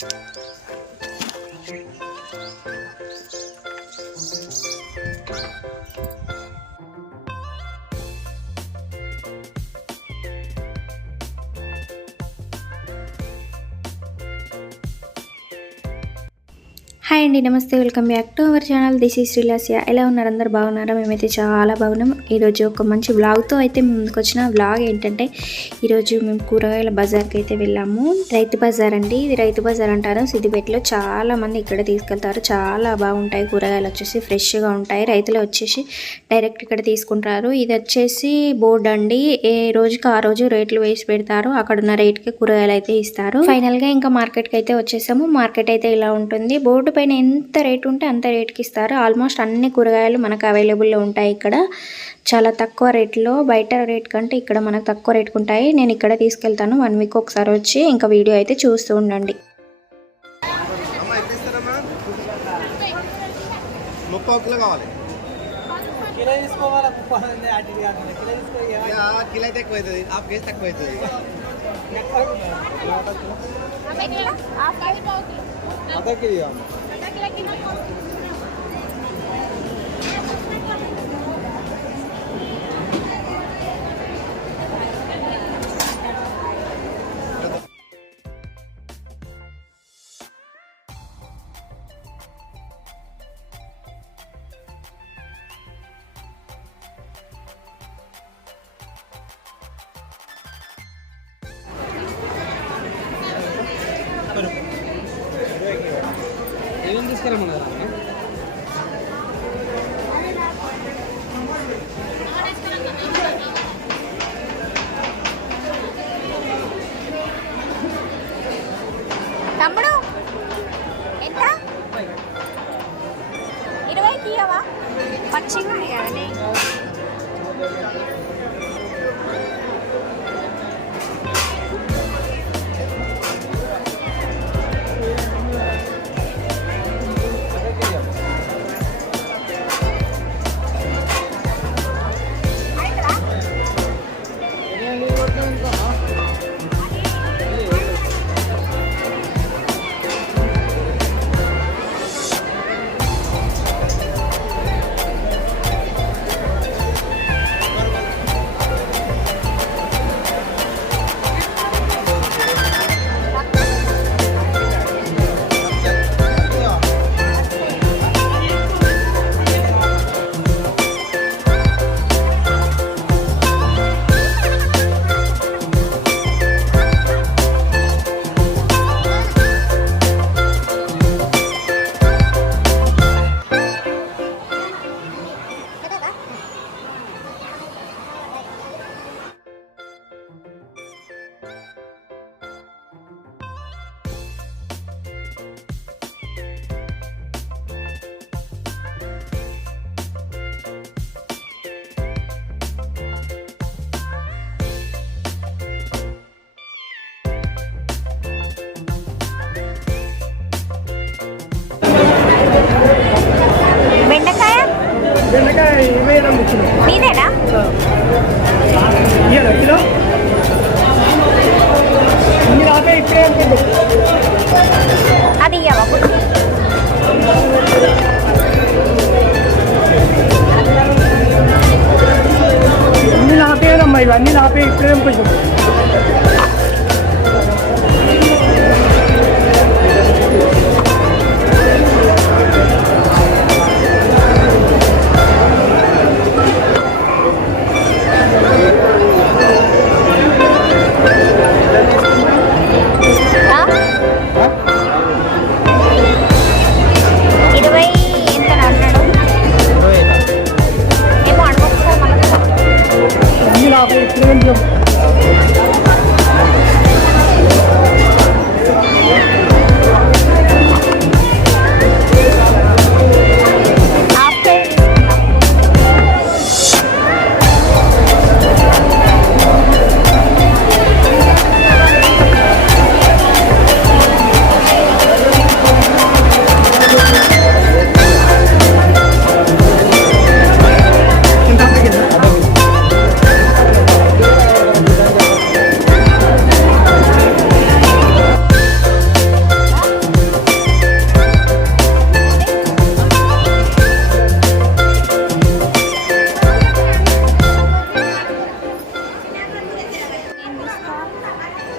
Hi అండి, నమస్తే, welcome back to our channel. This is Srilasya. ఎలా ఉన్నారు? అందరు బాగున్నారా? మేమైతే చాలా బాగున్నాం. ఈరోజు ఒక మంచి వ్లాగ్తో అయితే ముందుకు వచ్చిన వ్లాగ్ ఏంటంటే, ఈరోజు మేము కూరగాయల బజార్కి అయితే వెళ్ళాము. రైతు బజార్ అండి, ఇది రైతు బజార్ అంటారు. సిద్దిపేటలో చాలా మంది ఇక్కడ తీసుకెళ్తారు. చాలా బాగుంటాయి కూరగాయలు, వచ్చేసి ఫ్రెష్గా ఉంటాయి. రైతులు వచ్చేసి డైరెక్ట్ ఇక్కడ తీసుకుంటారు. ఇది వచ్చేసి బోర్డు అండి, ఏ రోజుకి ఆ రోజు రేట్లు వేసి పెడతారు. అక్కడ ఉన్న రేట్కి కూరగాయలు అయితే ఇస్తారు. ఫైనల్గా ఇంకా మార్కెట్కి అయితే వచ్చేసాము. మార్కెట్ అయితే ఇలా ఉంటుంది. బోర్డు పైన ఎంత రేట్ ఉంటే అంత రేట్కి ఇస్తారు. ఆల్మోస్ట్ అన్ని కూరగాయలు మనకు అవైలబుల్లో ఉంటాయి. ఇక్కడ చాలా తక్కువ రేట్లో, బయట రేట్ కంటే ఇక్కడ మనకు తక్కువ రేట్కి ఉంటాయి. నేను ఇక్కడ తీసుకెళ్తాను 1 వీక్ ఒకసారి వచ్చి. ఇంకా వీడియో అయితే చూస్తూ ఉండండి. ఏం తీసుకురమ్మన్నారు? తమ్ముడు ఎంత 20కి ఇవ్వవా? పచ్చిగా ఉన్నాయి కదనే. మీదేనా? అది ఇవ్వవా? అన్ని నాపేదమ్మా, ఇవన్నీ నాపే. ఇప్పుడే కొంచెం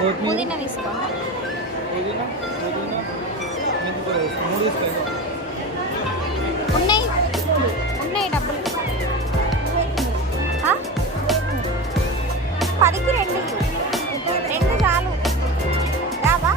పుదీనా తీసుకో. ఉన్నాయి ఉన్నాయి డబ్బులు. 10కి 2 2 చాలు. రావా?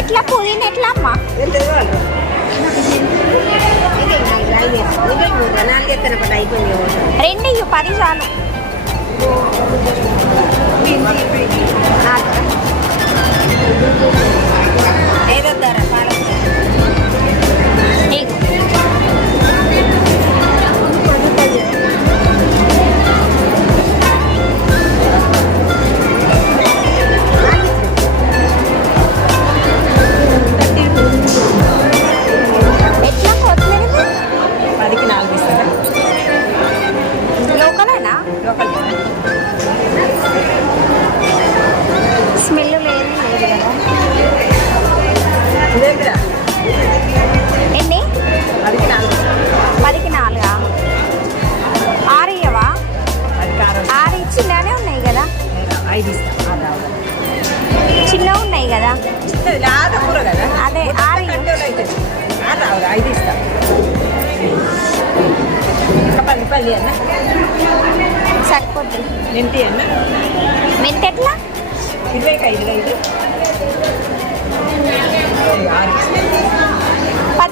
ఎట్లా పుదీనా ఎట్లా అమ్మా? 2 10 చాలు. ఎట్లా కొత్తిమీర 10కి 4 ఇస్తారా? లోకలేనా? లోకల్ స్మెల్ లేదు కదా. ఇదేంటిరా? ఎన్ని? 10కి 4 10కి 4. 6 ఇవ్వవా? 10కి 6 6 చిన్నగానే ఉన్నాయి కదా. 5 ఇస్తా. చిన్నగా ఉన్నాయి కదా. లేదా కూర కదా? అదే 6 ఇవ్వు. కంటోలు అవుతుంది. 5 ఇస్తా. ఇంకా 10 అన్న సరిపోద్ది. మెంతి అన్న మెంతి ఎట్లా? 25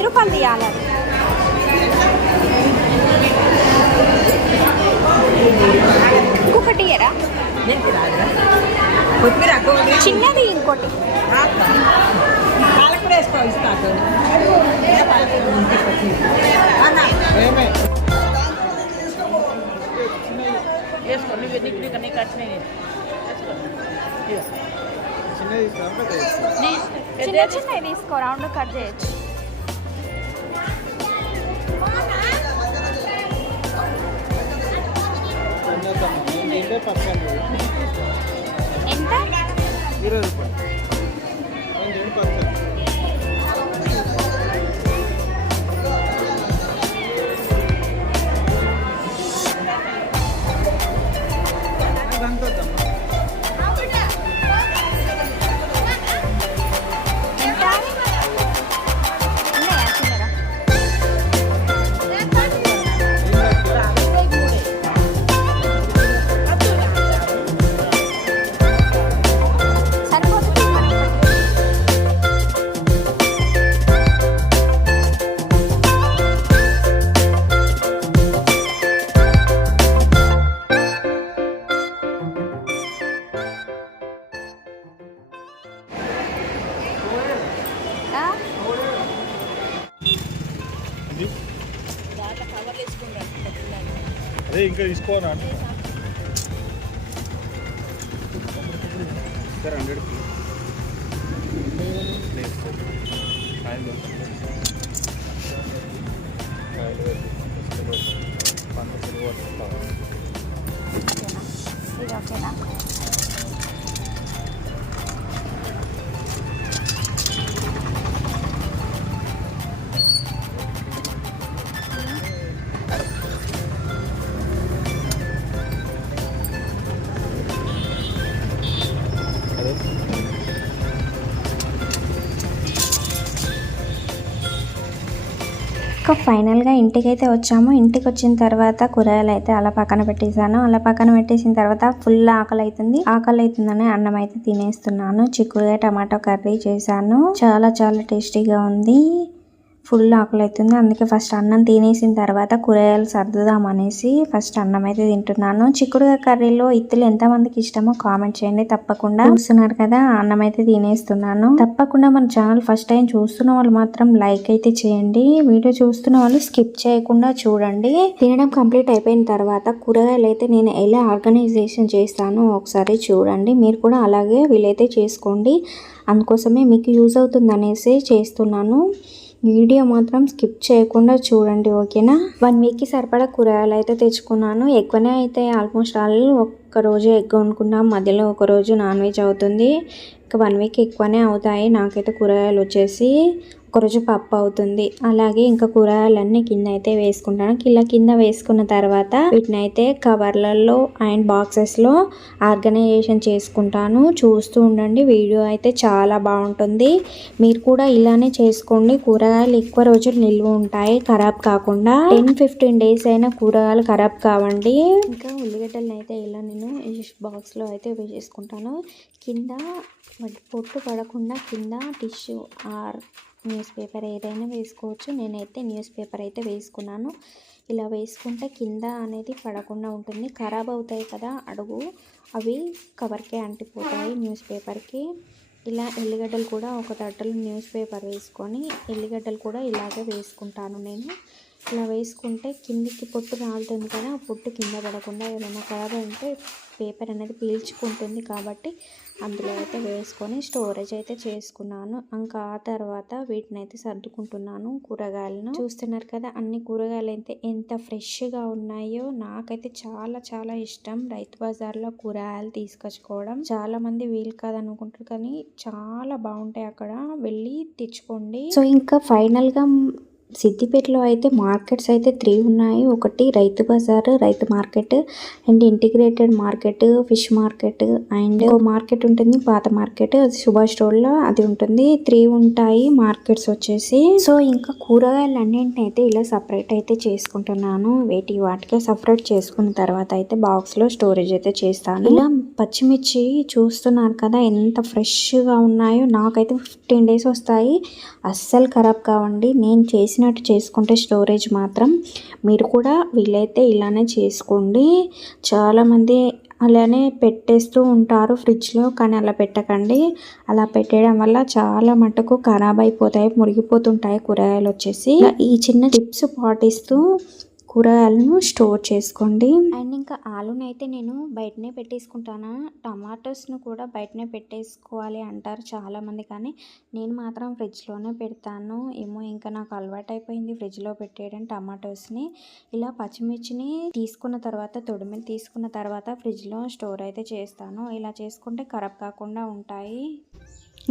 రూపాయలు తీయాలి. అది ఇంకొకటి ఇయ్యరా? మెంతి రాదురా? కొత్తిమీర చిన్నది ఇంకోటి. పాలకూర వేసుకో ఇస్తా. వేసుకో నువ్వు నీకు కట్టినాయి. చిన్న చిన్నవి తీసుకో, రౌండ్ కట్ చేయొచ్చు. ఎంత? 20 రూపాయలు. అదే ఇంకా తీసుకోనా సార్ 100 ఓకేనా? ఇంకా ఫైనల్గా ఇంటికైతే వచ్చాము. ఇంటికి వచ్చిన తర్వాత కూరగాయలు అయితే అలా పక్కన పెట్టేశాను. అలా పక్కన పెట్టేసిన తర్వాత ఫుల్ ఆకలి అవుతుందని అన్నం అయితే తినేస్తున్నాను. చిక్కుడుకాయ టమాటో కర్రీ చేశాను. చాలా చాలా టేస్టీగా ఉంది. ఫుల్ ఆకలి అవుతుంది, అందుకే ఫస్ట్ అన్నం తినేసిన తర్వాత కూరగాయలు సర్దుదాం అనేసి ఫస్ట్ అన్నం అయితే తింటున్నాను. చిక్కుడుకాయ కర్రీలో ఇత్తులు ఎంతమందికి ఇష్టమో కామెంట్ చేయండి. తప్పకుండా చూస్తున్నారు కదా, అన్నం అయితే తినేస్తున్నాను. తప్పకుండా మన ఛానల్ ఫస్ట్ టైం చూస్తున్న వాళ్ళు మాత్రం లైక్ అయితే చేయండి. వీడియో చూస్తున్న వాళ్ళు స్కిప్ చేయకుండా చూడండి. తినడం కంప్లీట్ అయిపోయిన తర్వాత కూరగాయలు అయితే నేను ఎలా ఆర్గనైజేషన్ చేస్తానో ఒకసారి చూడండి. మీరు కూడా అలాగే వీలైతే చేసుకోండి. అందుకోసమే మీకు యూజ్ అవుతుంది అనేసి చేస్తున్నాను. వీడియో మాత్రం స్కిప్ చేయకుండా చూడండి, ఓకేనా? 1 వీక్కి సరిపడా కూరగాయలు అయితే తెచ్చుకున్నాను. ఎక్కువనే అయితే ఆల్మోస్ట్ ఒక్కరోజు ఎగ్ వండుకున్నాం, మధ్యలో ఒకరోజు నాన్ వెజ్ అవుతుంది. ఇంకా 1 వీక్ ఎక్కువనే అవుతాయి. నాకైతే కూరగాయలు వచ్చేసి ఒకరోజు పప్పు అవుతుంది. అలాగే ఇంకా కూరగాయలన్నీ కింద అయితే వేసుకుంటాను. కింద వేసుకున్న తర్వాత వీటిని అయితే కవర్లలో అండ్ బాక్సెస్లో ఆర్గనైజేషన్ చేసుకుంటాను. చూస్తూ ఉండండి, వీడియో అయితే చాలా బాగుంటుంది. మీరు కూడా ఇలానే చేసుకోండి. కూరగాయలు ఎక్కువ రోజులు నిల్వ ఉంటాయి, ఖరాబ్ కాకుండా. 10-15 డేస్ అయినా కూరగాయలు ఖరాబ్ కావండి. ఇంకా ఉల్లిగడ్డలను అయితే ఇలా నేను ఈ బాక్స్లో అయితే వేసేసుకుంటాను. కింద పొట్టు పడకుండా కింద టిష్యూ ఆర్ న్యూస్ పేపర్ ఏదైనా వేసుకోవచ్చు. నేనైతే న్యూస్ పేపర్ అయితే వేసుకున్నాను. ఇలా వేసుకుంటే కింద అనేది పడకుండా ఉంటుంది. ఖరాబ్ అవుతాయి కదా అడుగు, అవి కవర్కే అంటిపోతాయి న్యూస్ పేపర్కి. ఇలా ఎల్లిగడ్డలు కూడా ఒక తట్టలో న్యూస్ పేపర్ వేసుకొని ఎల్లిగడ్డలు కూడా ఇలాగే వేసుకుంటాను నేను. ఇలా వేసుకుంటే కిందికి పొట్టు రాలుతుంది కదా, ఆ పొట్టు కింద పడకుండా ఏదైనా ఖరాబ్ అయితే పేపర్ అనేది పీల్చుకుంటుంది కాబట్టి అందులో అయితే వేసుకొని స్టోరేజ్ అయితే చేసుకున్నాను. ఇంకా ఆ తర్వాత వీటిని అయితే సర్దుకుంటున్నాను. కూరగాయలను చూస్తున్నారు కదా, అన్ని కూరగాయలు అయితే ఎంత ఫ్రెష్గా ఉన్నాయో. నాకైతే చాలా చాలా ఇష్టం రైతు బజార్లో కూరగాయలు తీసుకొచ్చుకోవడం. చాలా మంది వీలు కాదనుకుంటారు కానీ చాలా బాగుంటాయి, అక్కడ వెళ్ళి తెచ్చుకోండి. సో ఇంకా ఫైనల్గా సిద్దిపేటలో అయితే మార్కెట్స్ అయితే 3 ఉన్నాయి. ఒకటి రైతు బజార్, రైతు market and integrated market, fish market and market ఉంటుంది పాత మార్కెట్, సుభాష్ రోడ్లో అది ఉంటుంది. 3 ఉంటాయి మార్కెట్స్ వచ్చేసి. సో ఇంకా కూరగాయలు అన్నింటిని అయితే ఇలా సపరేట్ అయితే చేసుకుంటున్నాను. వాటికి సపరేట్ చేసుకున్న తర్వాత అయితే బాక్స్లో స్టోరేజ్ అయితే చేస్తాను. ఇలా పచ్చిమిర్చి చూస్తున్నారు కదా ఎంత ఫ్రెష్గా ఉన్నాయో. నాకైతే 15 డేస్ వస్తాయి, అస్సలు ఖరాబ్ కావండి. నేను చేసినట్టు చేసుకుంటే స్టోరేజ్ మాత్రం. మీరు కూడా వీలైతే ఇలానే చేసుకోండి. చాలామంది అలానే పెట్టేస్తూ ఉంటారు ఫ్రిడ్జ్లో, కానీ అలా పెట్టకండి. అలా పెట్టడం వల్ల చాలా మటుకు ఖరాబ్ అయిపోతాయి, మురిగిపోతుంటాయి కూరగాయలు వచ్చేసి. ఈ చిన్న టిప్స్ పాటిస్తూ కూరగాయలను స్టోర్ చేసుకోండి. అండ్ ఇంకా ఆలునైతే నేను బయటనే పెట్టేసుకుంటాను. టమాటోస్ను కూడా బయటనే పెట్టేసుకోవాలి అంటారు చాలామంది, కానీ నేను మాత్రం ఫ్రిడ్జ్లోనే పెడతాను. ఏమో ఇంకా నాకు అలవాటు అయిపోయింది ఫ్రిడ్జ్లో పెట్టేయడం టమాటోస్ని. ఇలా పచ్చిమిర్చిని తీసుకున్న తర్వాత తొడిమిని తీసుకున్న తర్వాత ఫ్రిడ్జ్లో స్టోర్ అయితే చేస్తాను. ఇలా చేసుకుంటే ఖరాబ్ కాకుండా ఉంటాయి.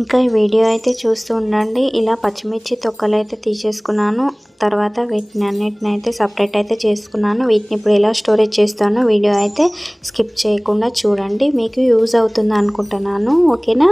ఇంకా ఈ వీడియో అయితే చూస్తూ ఉండండి. ఇలా పచ్చిమిర్చి తొక్కలు అయితే తీసేసుకున్నాను. తర్వాత వీటిని అన్నిటిని అయితే సపరేట్ అయితే చేసుకున్నాను. వీటిని ఇప్పుడు ఎలా స్టోరేజ్ చేస్తానో వీడియో అయితే స్కిప్ చేయకుండా చూడండి, మీకు యూజ్ అవుతుంది అనుకుంటున్నాను. ఓకేనా?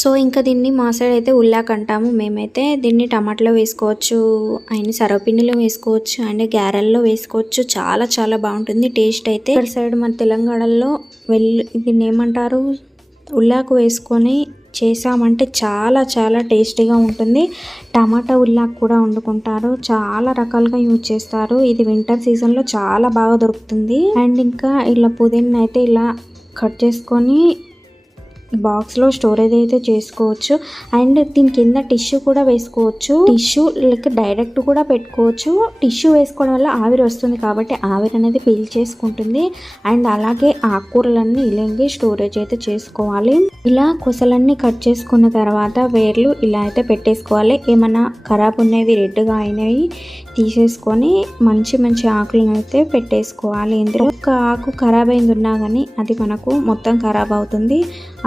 సో ఇంకా దీన్ని మా సైడ్ అయితే ఉల్లాక్ అంటాము. మేమైతే దీన్ని టమాటాలో వేసుకోవచ్చు, అండ్ సర్వపిండిలో వేసుకోవచ్చు, అండ్ గ్యారెల్లో వేసుకోవచ్చు. చాలా చాలా బాగుంటుంది టేస్ట్ అయితే. ఇక్కడ సైడ్ మన తెలంగాణలో దీన్ని ఏమంటారు, ఉల్లాకు వేసుకొని చేసామంటే చాలా చాలా టేస్టీగా ఉంటుంది. టమాటా ఉల్లాకు కూడా వండుకుంటారు, చాలా రకాలుగా యూజ్ చేస్తారు. ఇది వింటర్ సీజన్లో చాలా బాగా దొరుకుతుంది. అండ్ ఇంకా ఇలా పుదీనా అయితే ఇలా కట్ చేసుకొని బాక్స్లో స్టోరేజ్ అయితే చేసుకోవచ్చు. అండ్ దీని కింద టిష్యూ కూడా వేసుకోవచ్చు. టిష్యూ లైక్ డైరెక్ట్ కూడా పెట్టుకోవచ్చు. టిష్యూ వేసుకోవడం వల్ల ఆవిరి వస్తుంది కాబట్టి ఆవిరి అనేది పీల్ చేసుకుంటుంది. అండ్ అలాగే ఆకుకూరలన్నీ ఇలాగే స్టోరేజ్ అయితే చేసుకోవాలి. ఇలా కొసలన్నీ కట్ చేసుకున్న తర్వాత వేర్లు ఇలా అయితే పెట్టేసుకోవాలి. ఏమన్నా ఖరాబ్ ఉన్నవి రెడ్గా అయినవి తీసేసుకొని మంచి మంచి ఆకులను అయితే పెట్టేసుకోవాలి. ఇందులో ఒక ఆకు ఖరాబ్ అయింది ఉన్నా కానీ అది మనకు మొత్తం ఖరాబ్ అవుతుంది.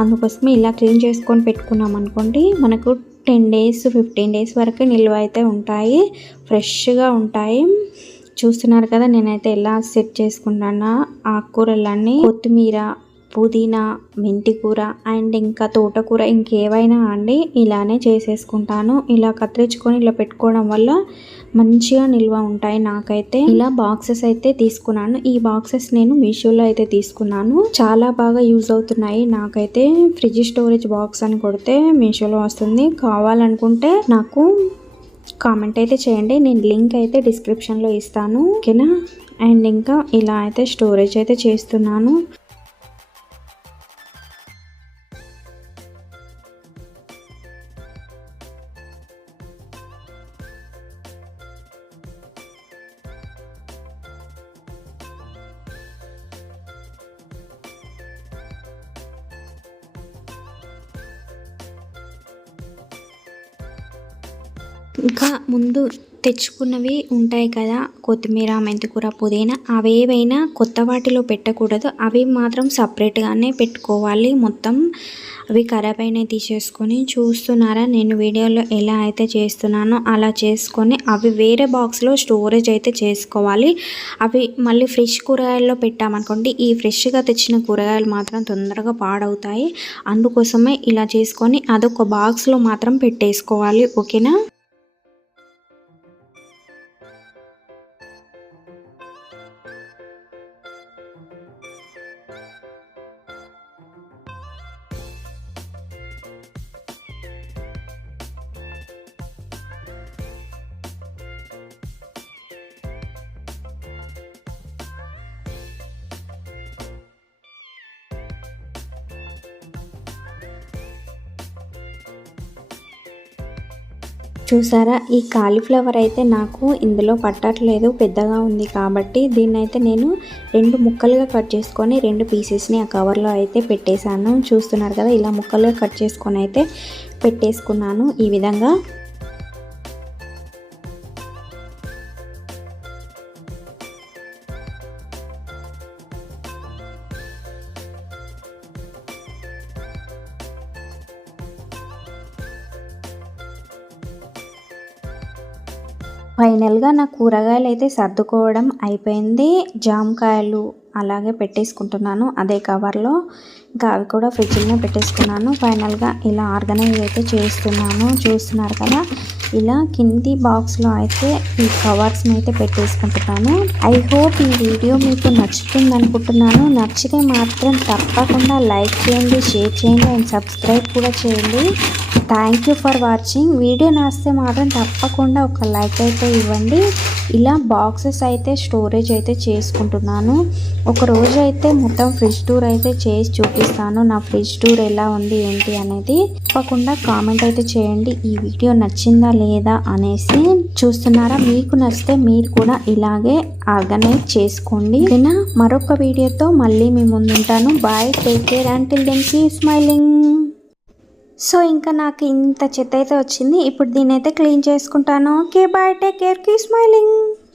అందుకోసమే ఇలా క్లీన్ చేసుకొని పెట్టుకున్నాం అనుకోండి, మనకు 10 days 15 days వరకు నిల్వ అయితే ఉంటాయి, ఫ్రెష్గా ఉంటాయి. చూస్తున్నారు కదా నేనైతే ఎలా సెట్ చేసుకుంటాను ఆకుకూరలన్నీ. కొత్తిమీర, పుదీనా, మెంతికూర అండ్ ఇంకా తోటకూర ఇంకేవైనా అండి ఇలానే చేసేసుకుంటాను. ఇలా కత్తిరించుకొని ఇలా పెట్టుకోవడం వల్ల మంచిగా నిల్వ ఉంటాయి. నాకైతే ఇలా బాక్సెస్ అయితే తీసుకున్నాను. ఈ బాక్సెస్ నేను మీషోలో అయితే తీసుకున్నాను. చాలా బాగా యూజ్ అవుతున్నాయి. నాకైతే ఫ్రిడ్జ్ స్టోరేజ్ బాక్స్ అని కొడితే మీషోలో వస్తుంది. కావాలనుకుంటే నాకు కామెంట్ అయితే చేయండి, నేను లింక్ అయితే డిస్క్రిప్షన్లో ఇస్తాను, ఓకేనా. అండ్ ఇంకా ఇలా అయితే స్టోరేజ్ అయితే చేస్తున్నాను. ఇంకా ముందు తెచ్చుకున్నవి ఉంటాయి కదా, కొత్తిమీర, మెంతికూర, పుదీనా, అవేవైనా కొత్త వాటిలో పెట్టకూడదు. అవి మాత్రం సపరేట్గానే పెట్టుకోవాలి. మొత్తం అవి ఖరాబ్ అయినవి తీసేసుకొని, చూస్తున్నారా నేను వీడియోలో ఎలా అయితే చేస్తున్నానో అలా చేసుకొని అవి వేరే బాక్స్లో స్టోరేజ్ అయితే చేసుకోవాలి. అవి మళ్ళీ ఫ్రెష్ కూరగాయల్లో పెట్టామనుకోండి, ఈ ఫ్రెష్గా తెచ్చిన కూరగాయలు మాత్రం తొందరగా పాడవుతాయి. అందుకోసమే ఇలా చేసుకొని అదొక బాక్స్లో మాత్రం పెట్టేసుకోవాలి, ఓకేనా. చూసారా, ఈ కాలీఫ్లవర్ అయితే నాకు ఇందులో పట్టట్లేదు, పెద్దగా ఉంది కాబట్టి దీన్ని అయితే నేను 2 ముక్కలుగా కట్ చేసుకొని 2 పీసెస్ని ఆ కవర్లో అయితే పెట్టేశాను. చూస్తున్నారు కదా, ఇలా ముక్కలుగా కట్ చేసుకొని అయితే పెట్టేసుకున్నాను ఈ విధంగా. ఫైనల్గా నా కూరగాయలు అయితే సర్దుకోవడం అయిపోయింది. జామకాయలు అలాగే పెట్టేసుకుంటున్నాను అదే కవర్లో. ఇంకా అవి కూడా ఫ్రిడ్జ్లోనే పెట్టేసుకున్నాను. ఫైనల్గా ఇలా ఆర్గనైజ్ అయితే చేస్తున్నాను. చూస్తున్నారు కదా, ఇలా కింది బాక్స్లో అయితే ఈ కవర్స్ని అయితే పెట్టేసుకుంటున్నాను. ఐ హోప్ ఈ వీడియో మీకు నచ్చుతుంది అనుకుంటున్నాను. నచ్చితే మాత్రం తప్పకుండా లైక్ చేయండి, షేర్ చేయండి అండ్ సబ్స్క్రైబ్ కూడా చేయండి. Thank you for watching. Video నచ్చితే మాత్రం తప్పకుండా ఒక లైక్ అయితే ఇవ్వండి. ఇలా బాక్సెస్ అయితే స్టోరేజ్ అయితే చేసుకుంటున్నాను. ఒక రోజు అయితే మొత్తం ఫ్రిడ్జ్ టూర్ అయితే చేసి చూపిస్తాను. నా ఫ్రిడ్జ్ టూర్ ఎలా ఉంది ఏంటి అనేది తప్పకుండా కామెంట్ అయితే చేయండి. ఈ వీడియో నచ్చిందా లేదా అనేసి. చూస్తున్నారా, మీకు నచ్చితే మీరు కూడా ఇలాగే ఆర్గనైజ్ చేసుకోండి, ఓకేనా. మరొక వీడియోతో మళ్ళీ మీ ముందుంటాను. Bye, take care, until then keep smiling. So ఇంకా నాకు ఇంత చెత్త అయితే వచ్చింది. ఇప్పుడు దీన్ని అయితే క్లీన్ చేసుకుంటాను. Okay bye, take care, keep smiling.